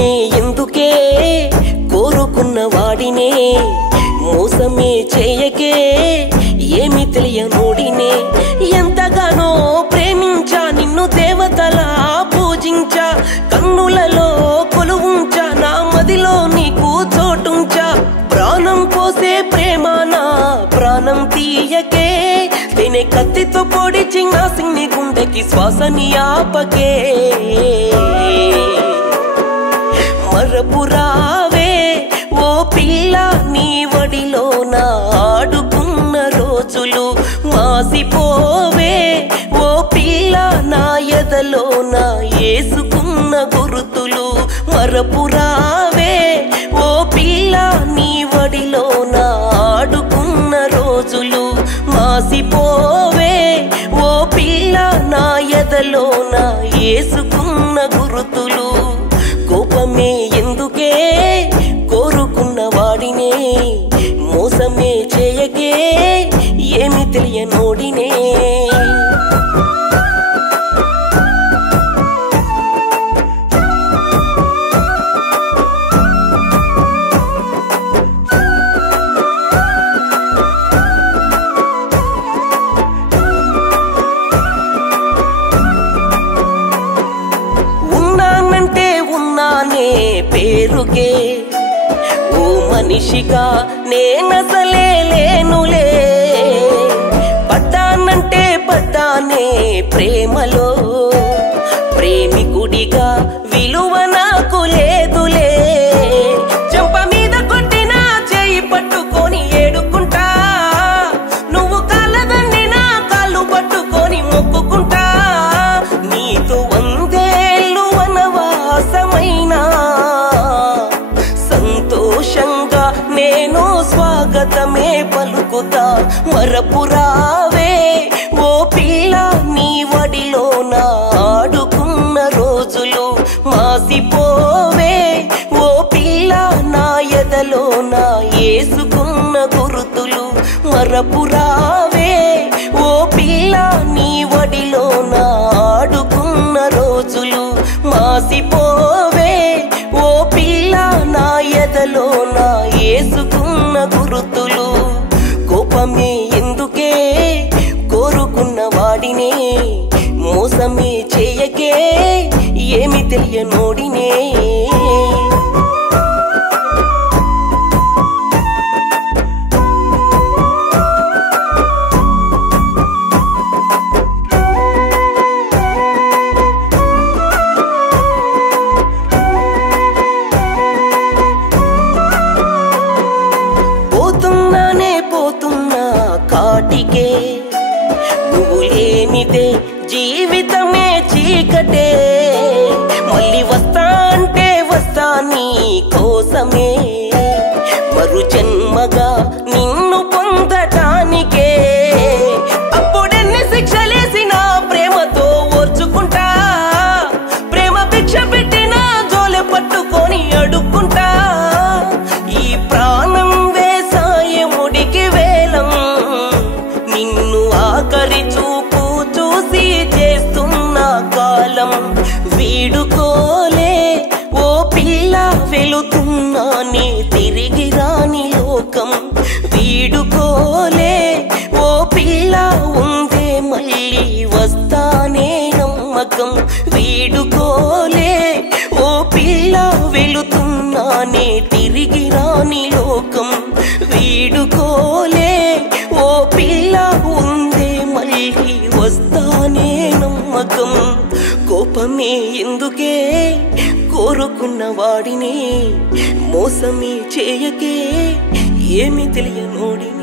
కోపమే ఎందుకే కోరుకున్న వాడినే మోసమే చేయకే ఏమి తెలియనోడినే ఎంతగానో ప్రేమించా నిన్ను దేవతలా పూజించా కన్నులలో కొలువుంచా నా మదిలో నీకు చోటుంచా ప్రాణం పోసే ప్రేమ నా ప్రాణం తీయకే తేనె కత్తితో పొడిచి నా సిన్ని గుండెకి శ్వాసని ఆపకే మరపురావే ఓ పిల్ల నీ వడిలో నా ఆడుకున్న రోజులు మాసిపోవే ఓ పిల్ల నా ఎదలో నా ఏసుకున్న గుర్తులు మరపురావే ఓ పిల్ల నీ వడిలో నా ఆడుకున్న రోజులు మాసిపోవే ఓ పిల్ల నా ఎదలో నా ఏసుకున్న గుర్తులు కోపమే ఎందుకే కోరుకున్న వాడినే మోసమే చేయకే ఏమి తెలియనోడినే పేరుకే ఓ మనిషిగా నేనసలే లేనులే పడ్డానంటే పడ్డానే ప్రేమలో ప్రేమికుడిగా విలువ నాకు లేదులే చెంప మీద కొట్టిన చేయి పట్టుకొని ఏడుకుంటా నువ్వు కాళ్ళదండి నా కాళ్ళు పట్టుకొని మొక్కుకుంటా నీతో వందేళ్ళు వనవాసమైనా సంతోషంగా నేను స్వాగతమే పలుకుతా మరపురావే ఓ పిల్ల నీ వడిలో నా ఆడుకున్న రోజులు మాసిపోవే ఓ పిల్ల నా ఎదలో నా ఏసుకున్న గుర్తులు మరపురావే ఓ పిల్ల నీ వడిలో నా ఆడుకున్న రోజులు మాసిపోవే ఓ పిల్ల నా ఎదలో నా ఏసుకున్న గుర్తులు కోపమే ఎందుకే కోరుకున్న వాడినే మోసమే చేయకే ఏమి తెలియనోడినే కాటికే నువ్వు లేనిదే జీవితమే చీకటే మళ్ళీ వస్తా అంటే వస్తా నీ కోసమే మరు జన్మగా నిన్ను పొందటానికే అప్పుడెన్ని శిక్షలేసిన ప్రేమతో ఓర్చుకుంటా ప్రేమ భిక్ష పెట్టిన జోలె పట్టుకొని అడుక్కుంటా ఈ ప్రాణం వేసాయముడికి వేలం నిన్ను ఆఖరి చూపు చూసి చేస్తున్న కాలం వీడుకోలే ఓ పిల్ల వెళుతున్నా నీ తిరిగి రాని లోకం వీడుకోలే ఓ పిల్ల ఉందే మళ్ళీ వస్తానే నమ్మకం వీడుకోలే ఓ పిల్ల వెళుతున్నా నీ తిరిగి రాని లోకం వీడుకోలే ఓ పిల్ల ఉందే మళ్ళీ వస్తానే నమ్మకం కోపమే ఎందుకే కోరుకున్న వాడిని మోసమే చేయకే ఏమి తెలియనోడిని